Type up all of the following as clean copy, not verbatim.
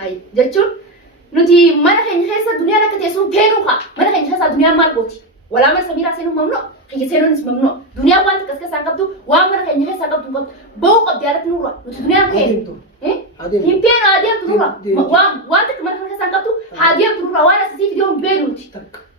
هاي جتشون نتي ما نحن خيسة الدنيا لك تيسون كينوها ما نحن خيسة الدنيا ما البوتي ولا ما سميرة سينو ممنوع خي سينو نس ممنوع دنيا وانت كسكس عقبتو وما نحن خيسة عقبتو قط بوق بديارة نورا نتي دنيا كين إيه يمكن عادية نورا وانت كمان خيسة عقبتو عادية نورا وانا سيف اليوم بينوتي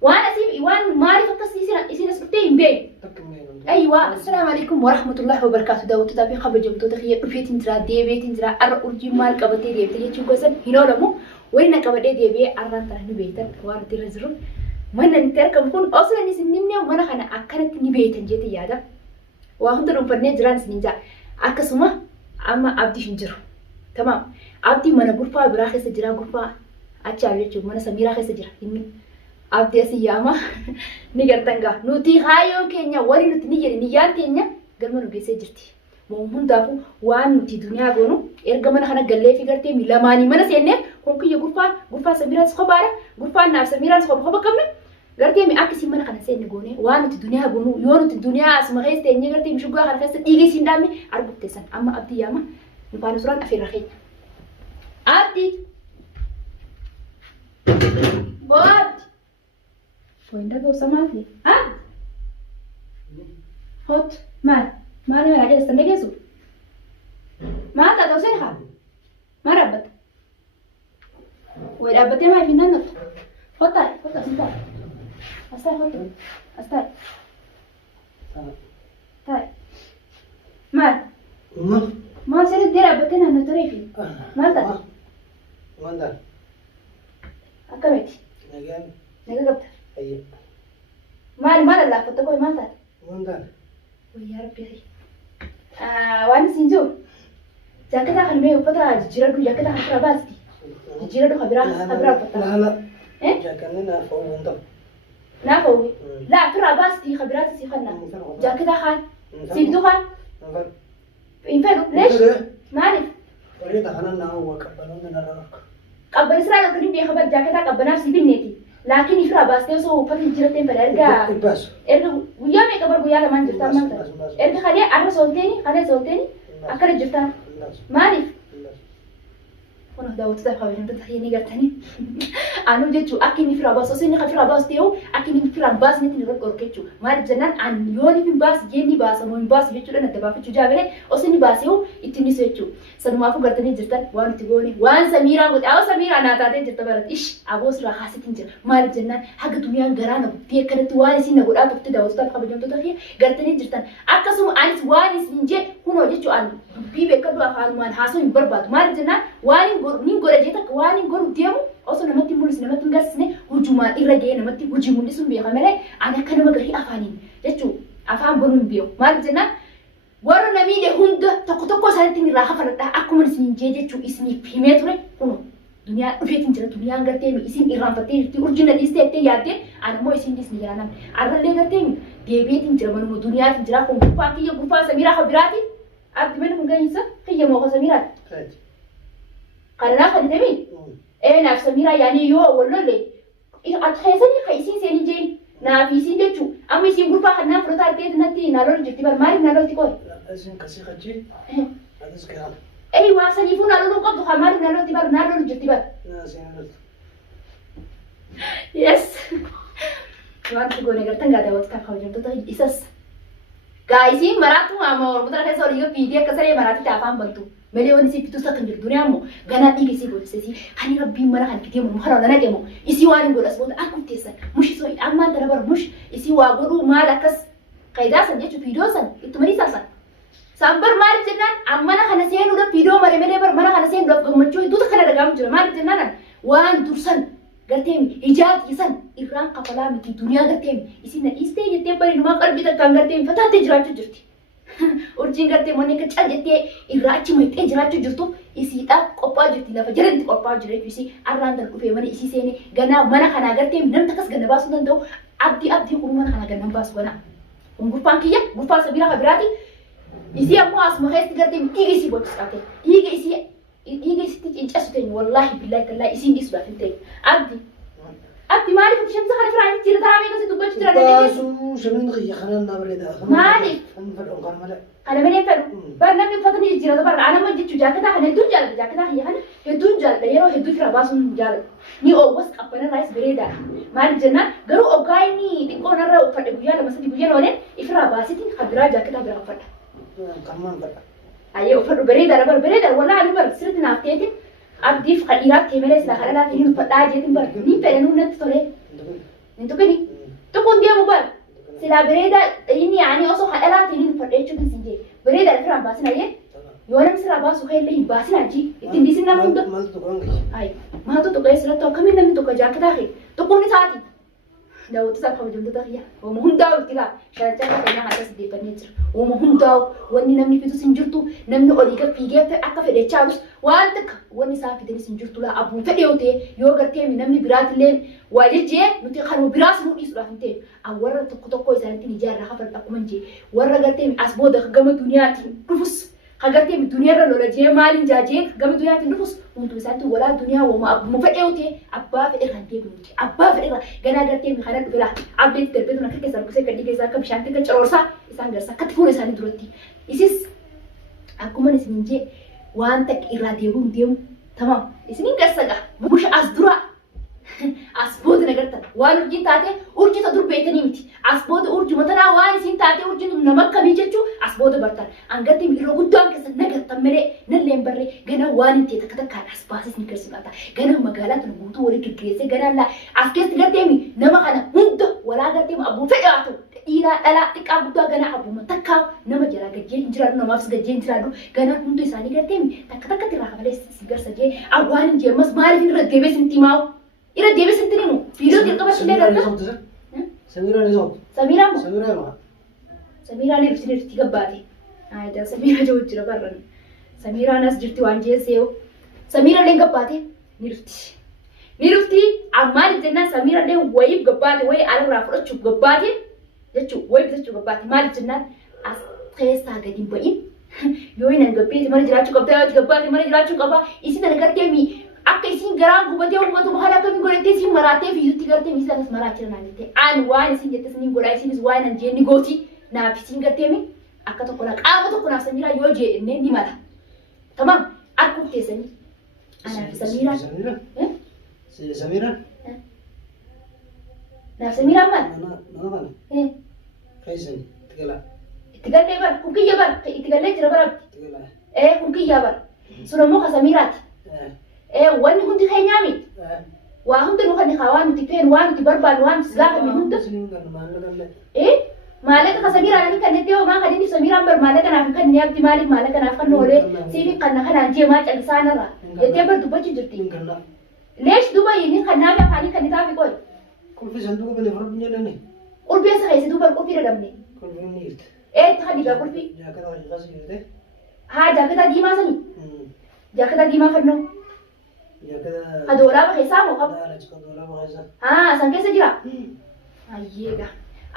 وانا سيف وان ماري فكس يسين اسبتين بين ايوه السلام عليكم ورحمه الله وبركاته داوت تابي خبر جمتو تخي بفيت انترا ديبيت انترا ار اورجي مال قبتي ديبت يچو كسن هينو دمو وين قبدي ديبي اران ترى بيتن وار ترزرو من انتر كم كون اصلا نسنني وانا خنا اكنت ني بيتن جيت يادا وهندرم فني جران سنجا اكسما اما عبدي فنجرو تمام عبدي من غرفه براخي سجرا غرفه اچالچو من سميرا خي سجرا اني abdi asiyama ni gartanga nuti hayo kenya wari nuti ni yeri ni yantenya galma nu gese jirti mo hundafu wan nuti dunya gonu erga mana khana galle fi garte mi lamani mana senne kon kiyo gurfa samira khobara gurfa na samira khoba kamna garte mi akisi mana khana senne gone wan nuti dunya gonu yo nuti dunya asma geste ni garte mi shuga khana kase digi sindami arbukte san amma abdi yama ni panu suran afir rakhay abdi bot وين ده سمعتني ها هوت ما انا راجع استنى جسو ما تدوسينها ما ربط وربط ما في ننط فطر سنتر استاي طيب ما سير دي ربطنا نتريفي ما ده اكملت نجا أيه. ما لا فتكوي ما تاد. ويا ربي. وأنا سينجو. جاكتا خنبي وفترة جيرادو جاكتا خبرة باستي. جيرادو خبرة فترة. لا. إيه؟ جاكنا نافو وندم. نافو. لا فرة باستي خبرات سيخنا. جاكتا خان. سيبدو خان. إنفلو ليش؟ ما أعرف. وليد خنا ناو وكبرنا نراك. قبل إسرائيل كريم بيخبر جاكتا قبل نفسي بالنتي. لكن يفرع باستيو سو فتي جرتين فلارجع إرجع ويا ما يكبر ويا لما نجرتا ما إرجع خليه أنا سولتني أكره جرتا ما أعرف أنا داوت ده خبرين تتخيلني قرتني أنا جيتشو أكيد يفرع باس أصلي خفرع باستيو أكيد يفرع باس نتني رك أركيتشو ما أعرف جنان عن يوني في باس جيني باس أو من باس جيتشو لنا تبى في تجابله أصلي باسيو إتني سويتشو سنما فو قرتني جرتا وان تقولي وان سميرة قلت أو سميرة أنا تاتي جرتا برد إيش أبوس راح حاسة تنجر ما أعرف جنان حاجة دنيا غرانا بتيه كانت واني سين نقول أتوقع داوت ده خبرين تتخيل قرتني جرتا أكاسم أنس واني سنجة هو جيتشو أن بيبي كدو أفعال مان حاسو يبرباد ما أعرف جنان واني نين غورة جيتك واني غورة ديمو أصلا نمتي مولس نمتي نقصني هجومان إرجع نمتي هجومون اسم بيا خمرة أنا كانوا بقري أفانين جتشو أفهم بنون بيو ما رجعنا ورا نميل هند تكو سالتني راح فردا أكو من سنين جتشو اسمي فيمتره كنو دنيا فيتين جرا دنيا عندتين اسم إيران تاتين تورجينا ليستة يادة أنا مو اسم ديس نيجانا أنا اللي عندتين ديبيتين جرا منو دنيا جرا كم غرفة كي غرفة سميرة خبراتي أبدي منو مجانيسا كي موقع سميرة قرنا خدتمي إيه نفس سميرة يعني يو ولا ليه أتخيسني خيسين سيني جين نافيسين جتشو أمي سين غرفة خدنا فرطة تيت نتي نالور جتي بار ماري نالور تكوي لا أزين كسي خجي هذا سكان أي واسن يفون نالور قد خماري نالور تبار نالور جتي بار لا زين نالور يس وان تقولي قلتن قاعدة واتكا خواجم تطهي إساس قايسين مراتو أمور متركة سوريو فيديو كسرية مراتي تعفان بنتو مليون سي بتوسا كن الدنيا مو غنا ديغي سي بول سي خاني ربي مرا خان كتيمو مخرا لنا كيمو اسي وان غول اسبوت اكو تيسن مش سوي اما تربر مش اسي واغدو مالكس قيداسن جتو فيدوسن اتمري ساسن سامبر مال جنان امنا خنا سينو ده فيديو مري ملي بر منا خنا سينو ده غمچو دوت خنا دغام جرا مال جنان وان درسن غتيمي ايجاد يسن ايران قفلا متي دنيا غتيمي اسي نا استي يتي بري ما قلبي تكان غتيمي فتات جراچو جرتي urjiin gartee manni akka cal jettee irraa achi mayittee jiraachuu jirtu isiidhaaf qophaa jirti lafa jalatti qophaa jira jechuusi arraan kan dhufee mana isii seenee ganaa mana kanaa gartee namni takkas ganna baasuu danda'u abdii kun mana kanaa ganna baasu ganaa kun gurfaan kiyya gurfaan sabira kabiraati isii ammoo asuma keessatti gartee dhiiga isii boocisaate dhiiga isiitti cincasu ta'e wallaahi billaahi tallaahi isiin dhiisuudhaaf hin ta'e abdi maaliif ati shamsa kana firaan jira taa'amee kasi dubbachuu jira baasu shamin qiyya kanaan naa bareeda maaliif kan fedhan kan malee Kana malee fedhu bar namni uffatanii jijjiirata bar ana ma jechu jaaketaa kana hedduun jaalladha jaaketaa kiyya kana hedduun jaalladha yeroo hedduu fira baasuun jaalladha ni oowwas qabbana raayis bareedaadha maal jennaan garuu ogaa inni xiqqoo narra uffadhe guyyaa lama sadii guyyaa ooleen ifirraa baasitiin hadiraa jaaketaa bira uffadha. Kammaan fadha. Ayyee uffadhu bareedaadha bar bareedaadha walaa ani bar sirriitti naaf ta'eetiin abdiif kadhiiraaf ta'e malee silaa kadhadhaa ta'e ni uffadhaa jeetiin bar ni fedhe nuun natti tolee. Hin tuqini tuquun deemu bar. Sila bereda ini ani oso hadala tini pada cuci sinje. Bereda kira basin aja. Yoram sila basu kayak lagi basin aja. Itu di sini namun tu. Mal tu kurang guys. Ay, mana tu kayak sila tu kami namun tu kerja kita hari. Tu pun ni saat ini. Dah waktu saya kau jumpa tu ya. Oh mohon tahu kita. Saya cakap kena atas di furniture. Oh mohon tahu. Wani namni itu sinjur tu. Namni oliga pigi apa akka fede charus. Wantak wani saat itu sinjur tu lah. Abu fede ote. Yo kerja mi namni berat len. Wajib je. Nanti kalau beras mudi sudah nanti. Awalnya toko isaan ini jarang apa tak kumenci. Warna kerja mi asboda kagama dunia ti. Rufus. Kagartee dunia irra lola jee maalin jaajee gama duniyaatiin dhufus hunduu isaatti walaa duniyaa wooma abbuma fedhee utee abbaa fedhe kan deebi'u nuti abbaa fedhe irra ganaa gartee kana dhufeera abdeetti darbeetu akka keessaa buusee gadhii keessaa akka bishaatti akka caroorsaa isaan garsa akkatti fuula isaanii duratti isis akkuma isin jee waan takka irraa deebi'u deemu tamam isinin garsaga busha as dura asboota nagartan waan urjiin taate urjita dur beekanii miti asboota urjuma tanaa waan isin taate urjiin nama akkamii jechuu asboota bartan angatti miiroo guddaan keessa nagartan malee nalleen barree gana waan hin ta'e takka takkaan as baasis ni garsiifata gana magaalaa tana guutuu walii geggeessee gana laa as keessatti garteemi nama kana hunda walaa garteemi abbuu fedhe haa ta'u dhiiraa dhalaa xiqqaa guddaa gana abbuma takkaa nama jalaa gajjeen hin jiraadhu namaafis gajjeen hin jiraadhu gana hundi isaanii garteemi takka takkatti irraa malee si garsa jee awwaan hin jeemas maaliif irra deebee sinti maawu ira deebee sinti nimu fiidoo dirqama sillee garta Samira ni zon. Samira mo Samira ma. Samira ni rifti gabbaate ayda Samira joo jira barran Samira nas jirti waan jeesee Samira leen gabbaate ni rifti amma jenna Samira leen wayib gabbaate way alirraa fudhachuuf gabbaate jechuu wayib jechuu gabbaate maal jennaan as keessaa gadi hin ba'in yoo hin gabbeete mana jiraachuu qabda gabbaate mana jiraachuu qaba isi tana gartee mi akka isin garaan gubatee ummatu haala akkamii godhattee isin maraatee fiizutti gartee mi isanis maraachira naan jettee aan waan isin jette isin godhaa isinis waan an jee ni gooti naaf isin gartee mi akka tokko na qaama tokko naaf Samira yoo jee innee ni mala tamam akkuma teessanii anaaf Samira Samira naaf Samira maal nama Kaisan tigala itti gallee bar kun kiyya bar itti gallee jira barabdi tigala kun kiyya bar sunammoo ka Samiraati wanni hundi keenyaami waa hunda nu kan waan nuti feen waan nuti barbaadu waan nuti gaafanne hunda maallaqa ka Samira ani kan itti homaa kan inni Samiraan bar maallaqa naaf kan ni abdi maaliif maallaqa naaf kan noolee siifi kan kanaan jeemaa callisaanarra jettee bar dubbachi jirti leesh duba yini kan naaf afaanii kan itaafi qoy Kulfi sanduuqa bane farabni jedhani qulbeessa keessi dubar qulfii dadhabne kulfi ni jirti ta'a dhiigaa qulfii jaakata hojii kaasa jirte haa jaakata diimaa sanii jaakata diimaa fannoo jaakata Adoolaa keessaa moo qabu? daala cika doolaa baasa San keessa jira? Ayyeega.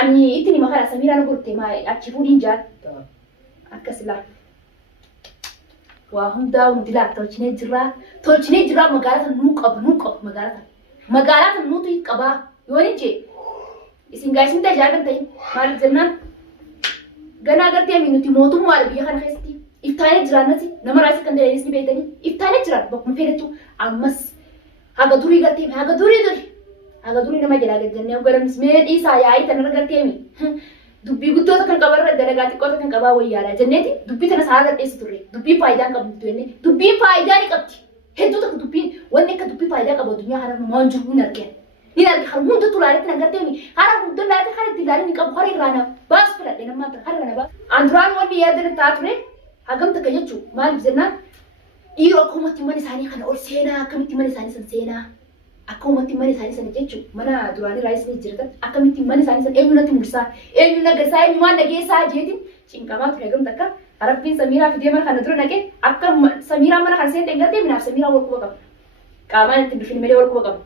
Ani itti nima kana Samiraan gurte maa achi fuudhiin jaan. Akkas laa. Waa hundaa hundi laa tolchinee jirraa magaalaa sana nuu qabu magaalaa sana. Magaalaa sana nuutu qabaa yoo hin jee isin gaasiin tajaajilan ta'in maal jennaan ganaa gartee nuti mootummaa biyya kana keessatti iftaanee jiraannati nama raasii kan ta'e ni beekanii iftaanee jiraan bakkuma fedhattu ammas haga durii gartee haga durii nama jalaa gajjannee ogaramis mee dhiisaa yaa'ii tanarra gartee dubbii guddoota kan qabarra dalagaa xiqqoota kan qabaa wayyaadha jenneeti dubbii tana saala gadheessi turre dubbii faayidaan qabdu jenne dubbii faayidaa ni qabdi hedduu takka dubbiin wanni akka dubbii faayidaa qabu addunyaa hara namaa jiru hin argeen ni arge har hunda tulaaletti na gartee hara hunda laate hara itti ilaalin qabu hara irraa baas filadhe nama hara na baas anduraan wanni yaadana taa ture hagam takka jechuu maaliif jennaan dhiiroo akkumatti mana isaanii kana ol seenaa akkamitti mana isaanii san seenaa akkumatti mana isaanii sana jechuu mana duraanii raayisanii jiratan akkamitti mana isaanii san eenyu natti mul'isaa eenyu nagarsaa eenyu waan nageessaa jeetiin cinqamaa ture hagam takka Harapin Samira fidee mana kana dura naqee akka Samira mana kana seentee gartee minaaf Samira wal quba qaba. Qaamaan itti dhufin malee wal quba qaba.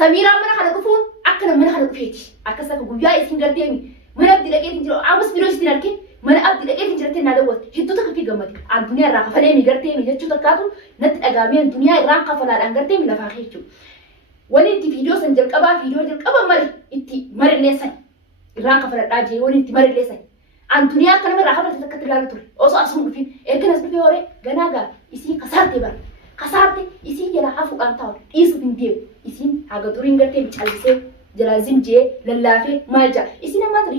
Samira mana kana dhufuun akka nama mana kana dhufeeti. Akkas akka guyyaa isin gartee mana abdii dhaqeetiin jiru ammas biroo isin argee mana abdii dhaqeetiin jirattee naa daawwatte hedduu takka fi gammade. Aan duniyaa irraa kafalee mi gartee mi jechuu takkaatu natti dhagaamee duniyaa irraa kafalaadhaan gartee mi lafaa jechuudha. Wani itti viidiyoo san jalqabaa viidiyoo jalqaba mari itti marillee san irraan kafaladhaa jee wani itti marillee san. An duniyaa kana irraa hafa takkatti ilaalu ture. Osoo asuma dhufin erga as dhufee horee ganaa gaa isii kasaarte bara. Kasaarte isii jala hafuudhaan taa'u dhiisuuf hin deemu. Isiin haga duriin gartee callisee jala zimjee lallaafee maal jaa. Isiin ammaa ta'e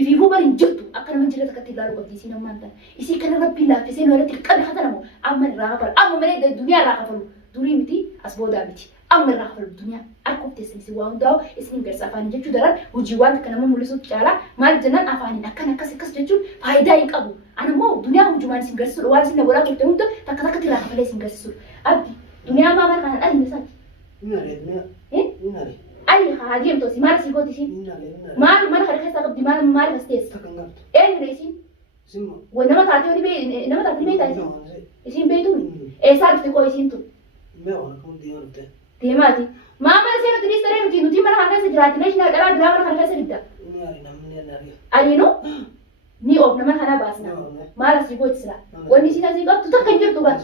ifii hubar hin jirtu akka nama jira takkatti ilaalu qabdi isiin ammaa ta'e. Isii kana rabbiin laaffisee nu irratti qabi hata namu amma irraa hafalu. Amma malee duniyaa irraa hafalu. Durii miti as boodaa miti. Amma irraa hafalu duniyaa. Akka teessan isin waa hundaa'u isin garsa afaan jechuu daran hojii waan akka nama mul'isuutti caalaa maal jennaan afaan akkan akkas jechuun faayidaa hin qabu. Ani immoo duniyaa hujumaan isin garsiisudha waan isin walaa turte hunda takka takkatti irraa hafalee isin garsiisudha. Abdi duniyaa maa mana kana dhali misaati. Ani haa deemtu si maal si gooti isin. Maal mana kana keessa qabdi maal as teessa. Eenyudha isin. Waan nama taatee ni beektaa isin. Isin beektu eessaa dhufte koo isin tun. Deemaati. Mama saya nuti ni sering nuti mana harga sejarah ini sih kalau drama harga sedikit. Ari no? Ni of nama kana basna. Malas sih buat sila. Wani sih nasi kau tuh kanjur tuh kan?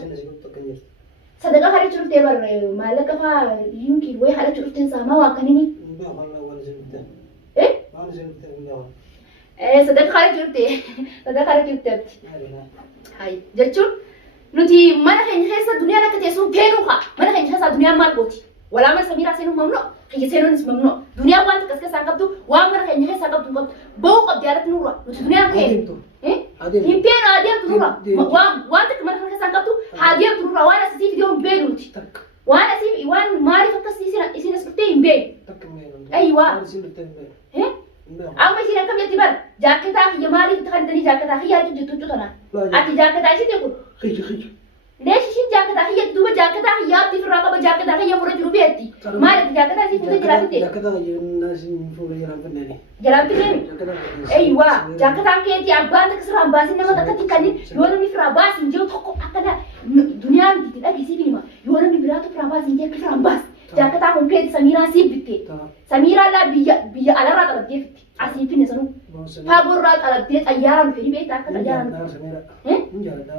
Sedekah hari curut tebar malah kafa yungki, weh hari curut sama wakan ini. Sedekah hari curut sedekah hari curut. Hai, jacur. Nuti mana hanya dunia nak ketesu penuh mana hanya dunia mal boti. ولا ما سميرة سينو ممنوع هي سينو نس ممنوع دنيا وانت كسكس ساقبتو وامر خير نهي ساقبتو قبط بو قب ديارة نورا نس دنيا خير إيه يمكن عادية نورا وانت كمان خير ساقبتو عادية نورا وانا سيف اليوم بينوتي وانا سيف وان ماري فكس يصير نسبتين بين أيوة إيه أما يصير كم يتبر جاكتا هي ماري تخلدني جاكتا هي هاي تجتو تنا أتي جاكتا يصير تقول خيج ليش شين جاكتا هي دوبا جاكتا هي أبدي في الرقبة جاكتا هي فرج روبيتي ما لك جاكتا هي فوق جرافيتي جاكتا هي الناس فوق جرافيتي جرافيتي أيوة جاكتا كيتي أبغى تكسر أبغى إنما تكتي كني يورني في راباس إنجيل تحكم أكنا دنيا دي تلا كيسي بينما يورني براتو في راباس إنجيل في راباس جاكتا ممكن سميرة سيب بتي سميرة لا بيا على رات على ديفتي أسيبي نسنو فابور رات على ديت أيام في بيت أكنا أيام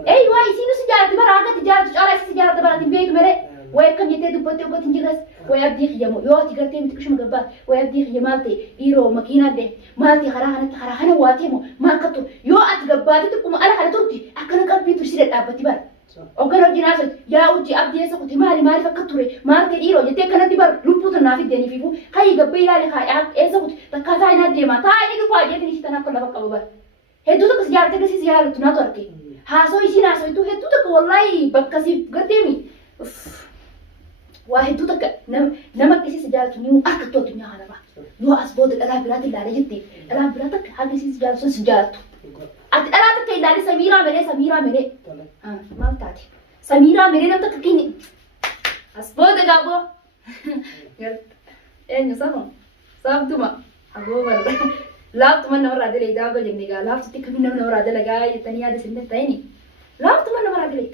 أيوة يصير سجارة تبى راجع تجارة على سجارة تبى راجع بيت مرة ويكم يتدو بتو بتو تنجلس ويبدي خيامو يو تقدر متكش مقبل ويبدي خيامالتي إيرو ماكينة ده مالتي خراهنا واتيمو ما كتو يو أتقبل تقوم على حالة ترتي أكنا قبل تشيل الأبتي بار أوكي جناسة يا أوجي أبدي أسا كنت مالي فكتوري مالتي إيرو يتك كنا تبار لبوت النافذ دني فيفو هاي قبل لا لخاي أسا كنت تكاثاي نادي ما تاي نلو فاجئ تنيش تنا كلها بقى هدو تك سجارة تك سجارة تناطركي هاسو يصير هاسو يتو هدو تك والله بكسي قدامي واحد دو تك نمك كسي سجارة تنيمو أكتو الدنيا هذا بقى يو أسبوع الألعاب برات اللي على جدي الألعاب براتك هذا كسي سجارة سو سجارة الألعاب تك اللي على سميرة مري ما بتاعتي سميرة مري نمتك كيني أسبوع ده جابو إيه نسمع سامتما أبو بر لابد من نور هذا اللي جابو جنبي قال لابد تك من نور هذا اللي جاي التاني هذا سنة تاني لابد من نور هذا اللي